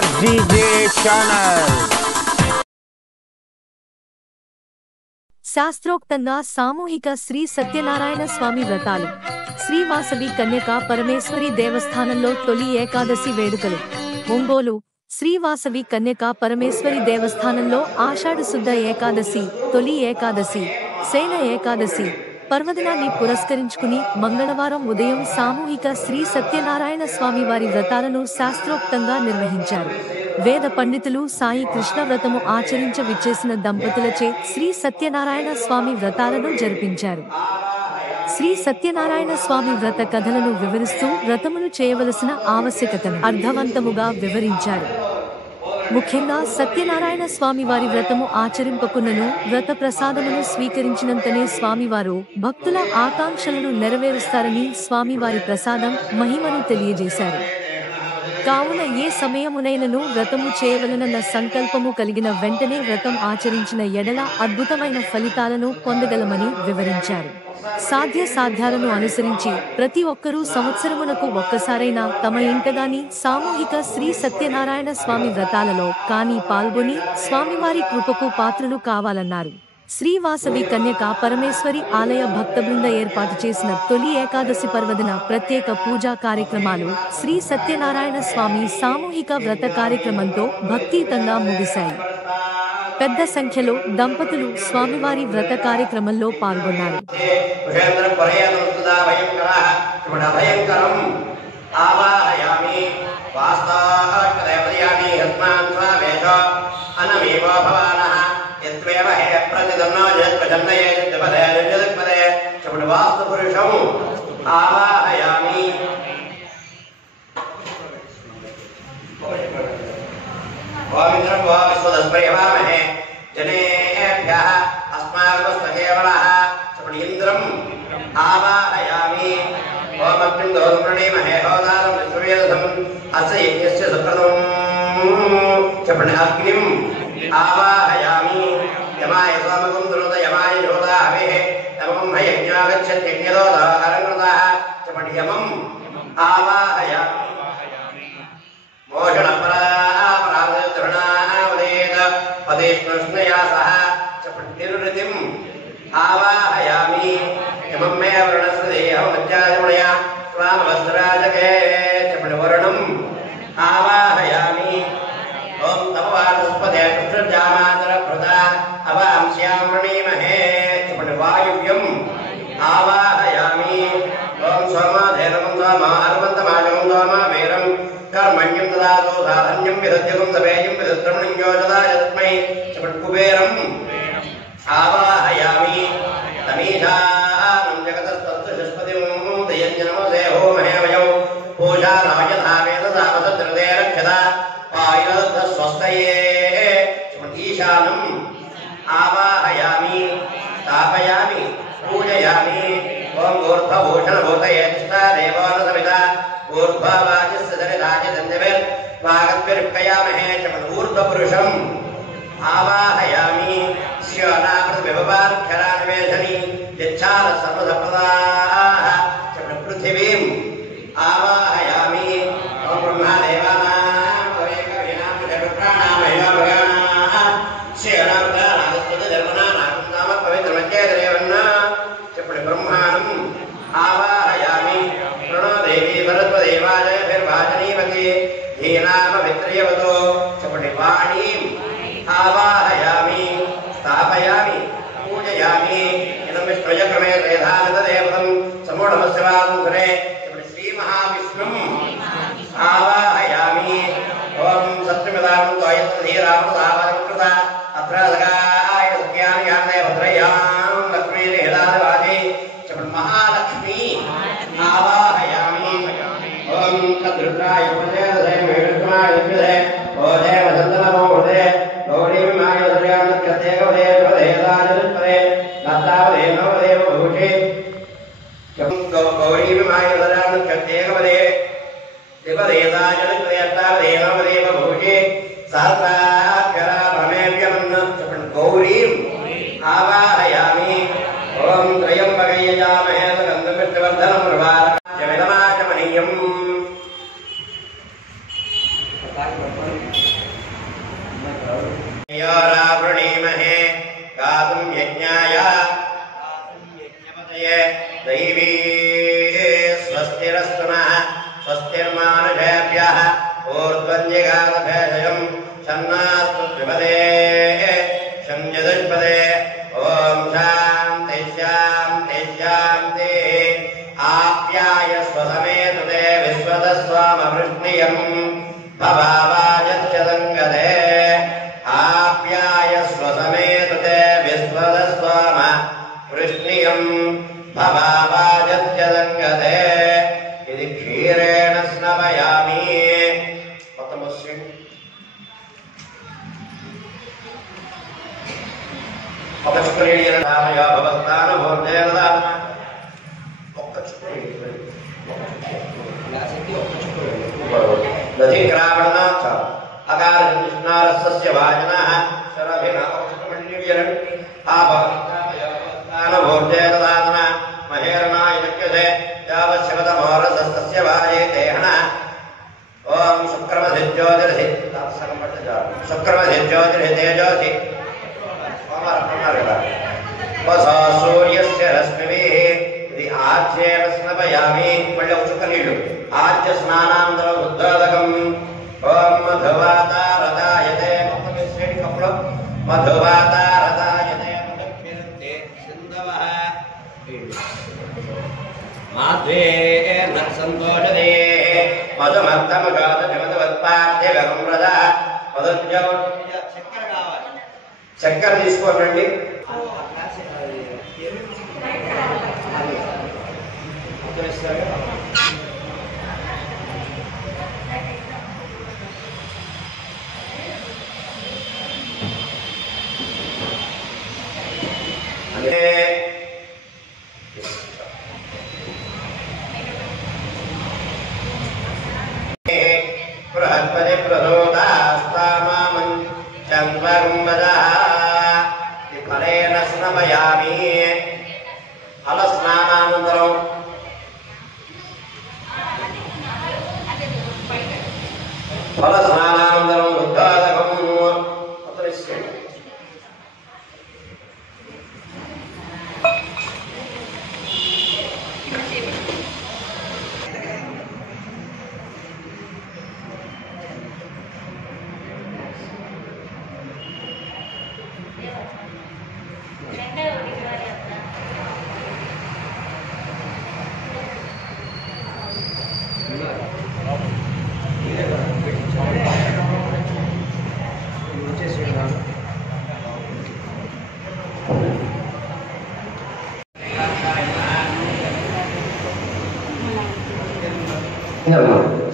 RGJ channel. శాస్త్రోక్తంగా సామూహిక శ్రీ సత్యనారాయణ స్వామి వ్రతాలు. శ్రీవాసవి కన్యకా పరమేశ్వరి దేవస్థానంలో తొలి ఏకాదశి వేడుకలు. ఒంగోలు శ్రీవాసవి కన్యకా పరమేశ్వరి దేవస్థానంలో ఆషాఢ శుద్ధ ఏకాదశి, తొలి ఏకాదశి, శయన ఏకాదశి పర్వదినాన్ని పురస్కరించుకుని మంగళవారం ఉదయం సామూహిక శ్రీ సత్యనారాయణ స్వామి వారి వ్రతాలను శాస్త్రోక్తంగా నిర్వహించారు. వేద పండితులు సాయి కృష్ణ వ్రతము ఆచరించ విచ్చేసిన దంపతులచే శ్రీ సత్యనారాయణ స్వామి వ్రతాలను జరిపించారు. శ్రీ సత్యనారాయణ స్వామి వ్రత కథలను వివరిస్తూ వ్రతమును చేయవలసిన ఆవశ్యకతను అర్థవంతముగా వివరించారు. ముఖ్యంగా సత్యనారాయణ స్వామి వారి వ్రతము ఆచరింపకున్నను వ్రత ప్రసాదమును స్వీకరించినంతనే స్వామివారు భక్తుల ఆకాంక్షలను నెరవేరుస్తారని స్వామివారి ప్రసాదం మహిమను తెలియజేశారు. కావున ఏ సమయమునైనను వ్రతము చేయవలనన్న సంకల్పము కలిగిన వెంటనే వ్రతం ఆచరించిన ఎడల అద్భుతమైన ఫలితాలను పొందగలమని వివరించారు. సాధ్యాలను అనుసరించి ప్రతి ఒక్కరూ సంవత్సరమునకు ఒక్కసారైనా తమ ఇంటగాని సామూహిక శ్రీ సత్యనారాయణ స్వామి వ్రతాలలో కానీ పాల్గొని స్వామివారి కృపకు పాత్రులు కావాలన్నారు. శ్రీవాసవి కన్యకా పరమేశ్వరి ఆలయ భక్త బృంద ఏర్పాటు చేసిన తొలి ఏకాదశి పర్వదిన ప్రత్యేక పూజా కార్యక్రమాలు శ్రీ సత్యనారాయణ స్వామి సామూహిక వ్రత కార్యక్రమంతో భక్తియుతంగా ముగిశాయి. పెద్ద సంఖ్యలో దంపతులు స్వామివారి వ్రత కార్యక్రమంలో పాల్గొన్నారు. जनेभ्यः अस्माकमस्तकेवलः इंद्रम् आवाहयामि ओम अग्निं दोर्मणीमहे होदारं विश्ववेदसम् अस्य यज्ञस्य सुकृतम् चपण अग्निम् आवाहयामि यमाय सोमकं द्रुत यमाय जोदा हवेः तमं हयज्ञागच्छत् यज्ञदोदा अरङ्कृतः चपण यमम् आवाहयामि पदेष्णया सह चपट्टिरुतिम् आवाहयामि यमं मे वर्णस्देहमज्जायमया स्वामवस्त्राजके चपट्वर्णम् आवाहयामि ॐ तमवारुष्पदे कृष्णजामातरभृता अवांस्यां वृणीमहे चपट्वायुव्यम् आवाहयामि ॐ सोमाधेनमं सोमा अर्वन्तमाजमं सोमा वीरं कर्मण्यं ददातु साधन्यं विदध्यं सवेयं विदत्रमणं योजदा यस्मै चपट्कुबेरम् आवाहयामि तमीशानं जगतस्तत्तु शस्पतिं दयञ्जनमसे होमहे वयौ पूजारायथा वेददामसद्रदे रक्षता आयुधस्वस्तये ईशानम् आवाहयामि स्थापयामि पूजयामि ॐ ऊर्ध्वभूषणभूतये तिष्ठा देवो न सविता ऊर्ध्ववाचिस्य जनिताचिदन्यभिर्वागद्भिरुक्कयामहे चपलूर्ध्वपुरुषम् आवाहयामि स्योनापृथिविभवाक्षरानिवेशनि यच्छालसर्वसप्रदाः चपलपृथिवीम् आवाहयामि ॐ ब्रह्मदेवानां कवेकवीनां जगत्प्राणामयो भगानाः श्रीअनामदानादस्तुतधर्मनानां नाम पवित्रमज्जेदेवन्न चपलि ब्रह्माणम् आवाहयामि प्रणो देवी भरद्वदेवाजयभिर्भाजनीवति धीनामभित्र्यवतो चपटिपाणीम् आवाहयामि स्थापयामि पूजयामि इदं विष्णुयक्रमे त्रेधानतदेवतं समूढमस्य वासुरे चपटि श्रीमहाविष्णुम् आवाहयामि ॐ सत्यमिदां त्वयत्धीरामदावकृता अत्रादगाय सत्यानि भद्रयां लक्ष्मीर्हिलादिवादि चपटि महालक्ष्मी आवाहयामि ॐ तद्रुद्राय प्रचोदयाय मेघमाय विद्महे ओदे वसन्तनमो ओदे गौरीमाय दर्यां कतेकवदे प्रदेदाजलपदे लतावदे नवदे भूषे गौरीमाय दर्यां कतेकवदे दिवदेदाजलपदे लतावदे नवदे भूषे सहस्राक्षरा भ्रमेभ्यमन्न चपन् गौरीम् आवाहयामि ॐ त्र्यम्बकयजामहे सुगन्धमिष्टवर्धनं प्रभारम् जमिदमाचमनीयम् दैवी स्वस्तिरस्तु नः स्वस्तिर्मानुषेभ्यः ऊर्ध्वञ्जिगादभेदयम् शन्नास्तु द्विपदे शञ्जदुष्पदे ॐ शान्ति शान्ति शान्तिः आप्याय स्वसमेतुते विश्वतस्वामवृष्णियम् भवावाजच्चदङ्गदे आप्याय स्वसमेतुते विश्वतस्वाम वृष्णियम् भवावाजच्चदङ्गदे इति क्षीरेण स्नपयामि अपस्क्रीयनामया भवस्तानुभोर्जयदान दधिक्रावणनाथ अकारजन्निष्णारस्य वाजनः शरभिनामक्षमण्डिविजरन् आभवस्तानुभोर्जयदान महेरणाय यज्ञसे यावश्यवतमोरसस्तस्य वाये देहन ओम शुक्रमधिज्योतिर्हि शुक्रमधिज्योतिर्हि तेजोधि वसा सूर्यस्य रश्मिभिः इति आज्येन स्नपयामि मళ్ళీ చుక్క నీళ్ళు ఆజ్య స్నానానంతరం ఉద్దాదకం ఓం మధువాతారదాయతే మొత్తం శ్రేణి కప్పుడు మధువాతారదాయతే ముఖ్యంతే సింధవః మాధ్వే నర్సంతోషదే మధుమత్తమగాద జమదవత్పాఠ్యగం రద మధుజ్జవ చక్కెర కావాలి చక్కెర తీసుకోండి బృహస్పతి ప్రసోదాస్తామామం చంద్రగుంబదః ఫలేన స్నపయామి ఫల స్నానానంతరం ఉద్దాదకం అతనిస్తుంది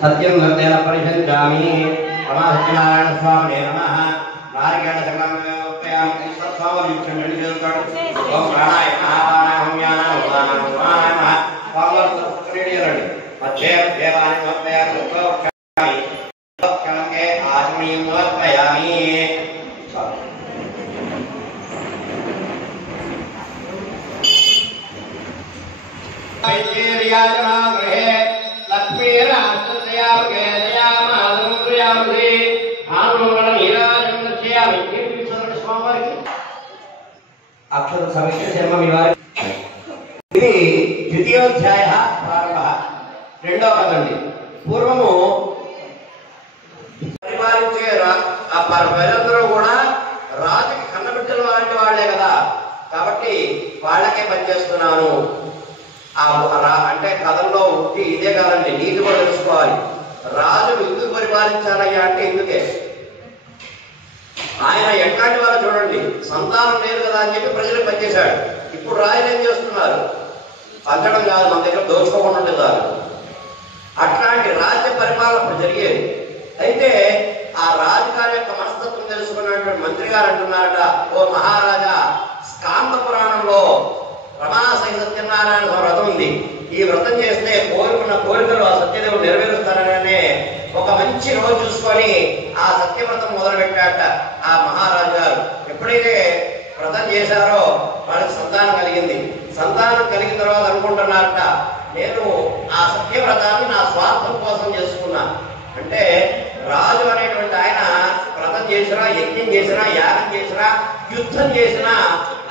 सत्यं सत्येन परिषञ्जामि सत्यनारायण स्वामिने नमः नारिकेल सकलं उपयामि तत्स्वामयुक्तं गणितं ओम प्राणायामः प्राणायामं उदानः स्वामर्तक्रियरणि मध्ये देवानि नमस्यामि उपयामि तत्कलके आत्मीयं नमस्यामि ऐश्वर्याजना गृहे अक्षर समीक्ष शर्म विवाह ఇది ద్వితీయోధ్యాయ ప్రారంభ రెండవ పదండి పూర్వము పరిపాలించే ఆ ప్రజలందరూ కూడా రాజుకి కన్నబిడ్డలు లాంటి వాళ్లే కదా కాబట్టి వాళ్ళకే పనిచేస్తున్నాను అంటే కథల్లో ఉట్టి ఇదే కాదండి నీతి కూడా తెలుసుకోవాలి రాజు ఎందుకు పరిపాలించాలయ్యా అంటే ఎందుకే ఆయన ఎట్లాంటి వారు చూడండి సంతానం లేదు కదా అని చెప్పి ప్రజలకు పనిచేశాడు ఇప్పుడు రాజులు ఏం చేస్తున్నారు పంచడం కాదు మన దగ్గర దోచుకోకుండా ఉండేదారు అట్లాంటి రాజ్య పరిపాలన జరిగేది అయితే ఆ రాజుగారి యొక్క మనస్తత్వం తెలుసుకున్నటువంటి మంత్రి గారు అంటున్నారట ఓ మహారాజా స్కాంద పురాణంలో రమాసై సత్యనారాయణ వ్రతం ఉంది ఈ వ్రతం చేస్తే కోరుకున్న కోరికలు ఆ సత్యదేవుడు నెరవేరుస్తారనే ఒక మంచి రోజు చూసుకొని ఆ సత్యవ్రతం మొదలు పెట్టాట ఆ మహారాజు గారు ఎప్పుడైతే వ్రతం చేశారో వాళ్ళకి సంతానం కలిగింది సంతానం కలిగిన తర్వాత అనుకుంటున్నారట నేను ఆ సత్యవ్రతాన్ని నా స్వార్థం కోసం చేసుకున్నా అంటే రాజు అనేటువంటి ఆయన వ్రతం చేసినా యజ్ఞం చేసినా యాగం చేసినా యుద్ధం చేసినా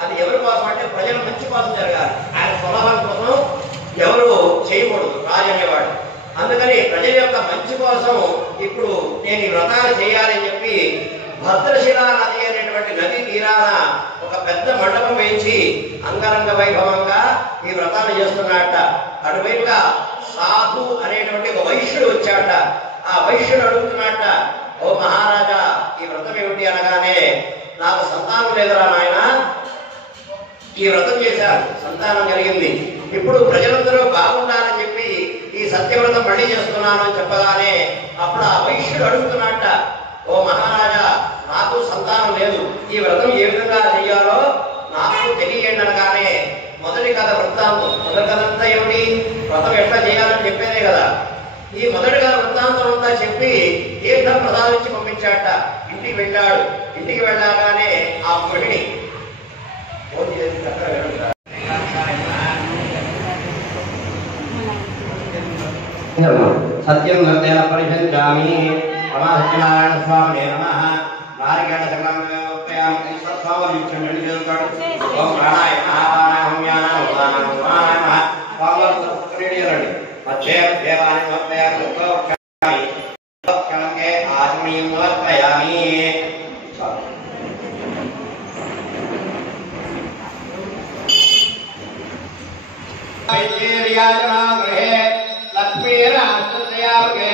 అది ఎవరి కోసం అంటే ప్రజల మంచి కోసం జరగాలి ఆయన వ్రతాలు చేయాలని చెప్పి భద్రశిలా నది అనేటువంటి నది తీరాన ఒక పెద్ద మండపం వేయించి అంగరంగ వైభవంగా ఈ వ్రతాలు చేస్తున్నట్ట. అటువైపుగా సాధు అనేటువంటి ఒక వైశ్యుడు వచ్చాట. ఆ వైశ్యుడు అడుగుతున్నట్ట, ఓ మహారాజా, ఈ వ్రతం ఏమిటి అనగానే, నాకు సంతానం లేదురా నాయన, ఈ వ్రతం చేశాను, సంతానం కలిగింది, ఇప్పుడు ప్రజలందరూ బాగుండాలని చెప్పి ఈ సత్యవ్రతం మళ్ళీ చేస్తున్నాను అని చెప్పగానే అప్పుడు ఆ వైశ్యుడు అడుగుతున్నట్ట, ఓ మహారాజా, నాకు సంతానం లేదు, ఈ వ్రతం ఏ విధంగా చెయ్యాలో నాకు తెలియండి అనగానే మొదటి కథ వృత్తాంతం. మొదటి కథ అంతా ఏమిటి, వ్రతం ఎట్లా చేయాలని చెప్పేదే కదా. ఈ మొదటి కథ వృత్తాంతం అంతా చెప్పి తీర్థం ప్రసాదించి పంపించాట. ఇంటికి వెళ్ళాడు. ఇంటికి వెళ్ళగానే ఆ గృహిణి సత్యం సత్యేన పరిషంచామి సత్యనారాయణ స్వామి నమః. నారికేళ సకలం సత్స్వామీక్షం వెళ్ళి చేస్తాడు. ఓం ప్రాణాయ మహాప్రాణాయ మధ్య దేవాన్ని మధ్య ఆత్మీయం సమర్పయామి. గృహే లక్ష్మీరాష్ట్రయామహే